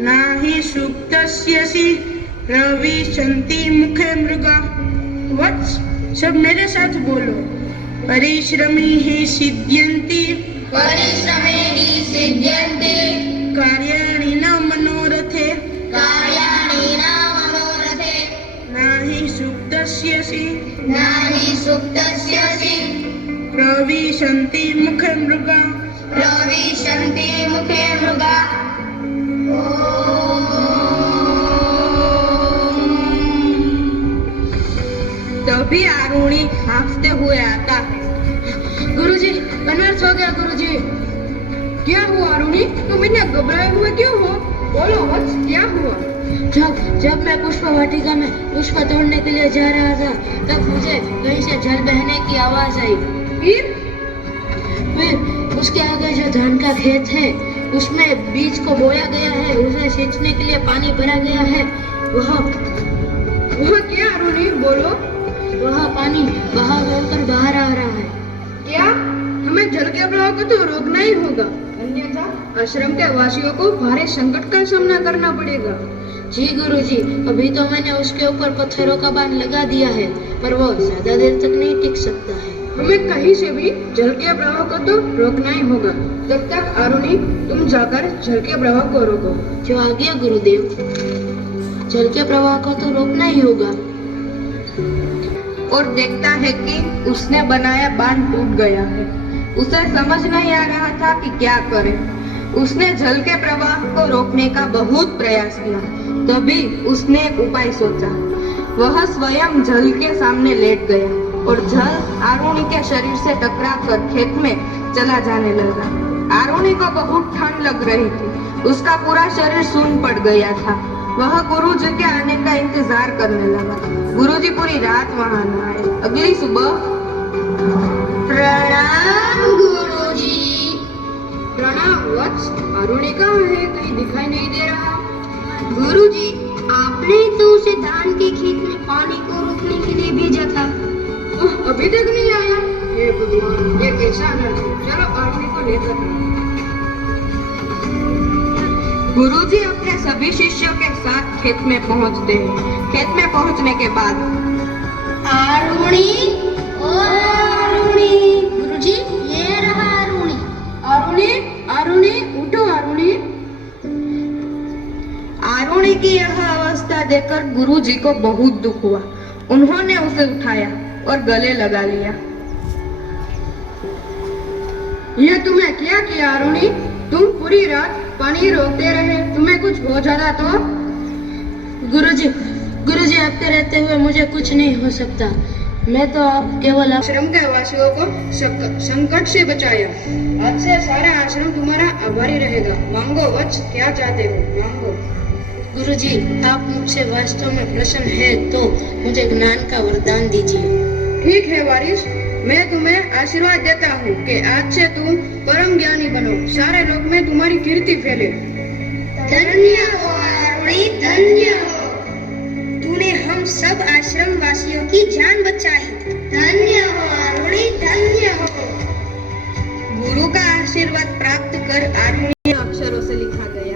नाहि सुप्तस्यसि प्रविशन्ति मुखे मृगा। वत्स, सब मेरे साथ बोलो। परिश्रमी ही सिद्ध्यन्ति कार्याणि न मनोरथे नाहि सुप्तस्यसि प्रविशन्ति मुखे मृगा। तभी आरुणि हाँफते हुए आता है। गुरुजी, अनर्थ हो गया गुरुजी। क्या हुआ आरुणि? तुम इतने घबराए हुए क्यों हो? बोलो वत्स, क्या हुआ? जब मैं पुष्प वाटिका में पुष्प तोड़ने के लिए जा रहा था, तब मुझे कहीं से जल बहने की आवाज आई। फिर उसके आगे जो धान का खेत है, उसमें बीज को बोया गया है, उसे सींचने के लिए पानी भरा गया है। वह क्या आरुणि? बोलो। वह पानी बहाव होकर बाहर आ रहा है। क्या? हमें जल के प्रवाह को तो रोकना ही होगा, अन्यथा आश्रम के वासियों को भारी संकट का सामना करना पड़ेगा। जी गुरुजी, अभी तो मैंने उसके ऊपर पत्थरों का बांध लगा दिया है, पर वो ज्यादा देर तक नहीं टिक सकता है। हमें कहीं से भी जल के प्रवाह को तो रोकना ही होगा। तब तक आरुणि, तुम जाकर जल के प्रवाह को रोको। जो आज्ञा गुरुदेव। जल के प्रवाह को तो रोकना ही होगा। और देखता है कि उसने बनाया बांध टूट गया है। उसे समझ नहीं आ रहा था कि क्या करे। उसने जल के प्रवाह को रोकने का बहुत प्रयास किया। तभी उसने एक उपाय सोचा। वह स्वयं जल के सामने लेट गया और जल आरुणि के शरीर से टकराकर खेत में चला जाने लगा। आरुणि को बहुत ठंड लग रही थी। उसका पूरा शरीर सून पड़ गया था। वह गुरुजी के आने का इंतजार करने लगा। गुरुजी पूरी रात वहां न आए। अगली सुबह, प्रणाम गुरुजी। प्रणाम वत्स, आरुणि कहाँ है? कहीं दिखाई नहीं दे रहा। गुरुजी, आपने तो उसे धान के खेत में पानी को रोकने के लिए भेजा था। अभी तक नहीं आया। हे भगवान, ये कैसा अनर्थ है। चलो आरुणि को लेकर आओ। गुरुजी अपने सभी शिष्यों के साथ खेत में पहुंचते हैं। खेत में पहुंचने के बाद, आरुणि, ओ आरुणि। गुरुजी, ये रहा आरुणि। आरुणि, उठो आरुणि। आरुणि की यह अवस्था देखकर गुरुजी को बहुत दुख हुआ। उन्होंने उसे उठाया और गले लगा लिया। यह तुमने क्या किया आरुणि? तुम पूरी रात पानी रोकते रहे। तुम्हें कुछ हो जाता तो? गुरुजी, आपके रहते हुए मुझे कुछ नहीं हो सकता। मैं तो आप केवल आश्रम के वासियों को संकट से बचाया। आज से सारा आश्रम तुम्हारा आभारी रहेगा। मांगो वत्स, क्या चाहते हो? मांगो। गुरुजी, आप मुझसे वास्तव में प्रसन्न है तो मुझे ज्ञान का वरदान दीजिए। ठीक है वारिस, मैं तुम्हें आशीर्वाद देता हूँ कि आज से तुम परम ज्ञानी बनो। सारे लोक में तुम्हारी कीर्ति फैले। धन्य हो आरुणि, धन्य हो। तूने हम सब आश्रम वासियों की जान बचाई। धन्य हो आरुणि, धन्य हो। गुरु का आशीर्वाद प्राप्त कर आरुणि अक्षरों से लिखा गया।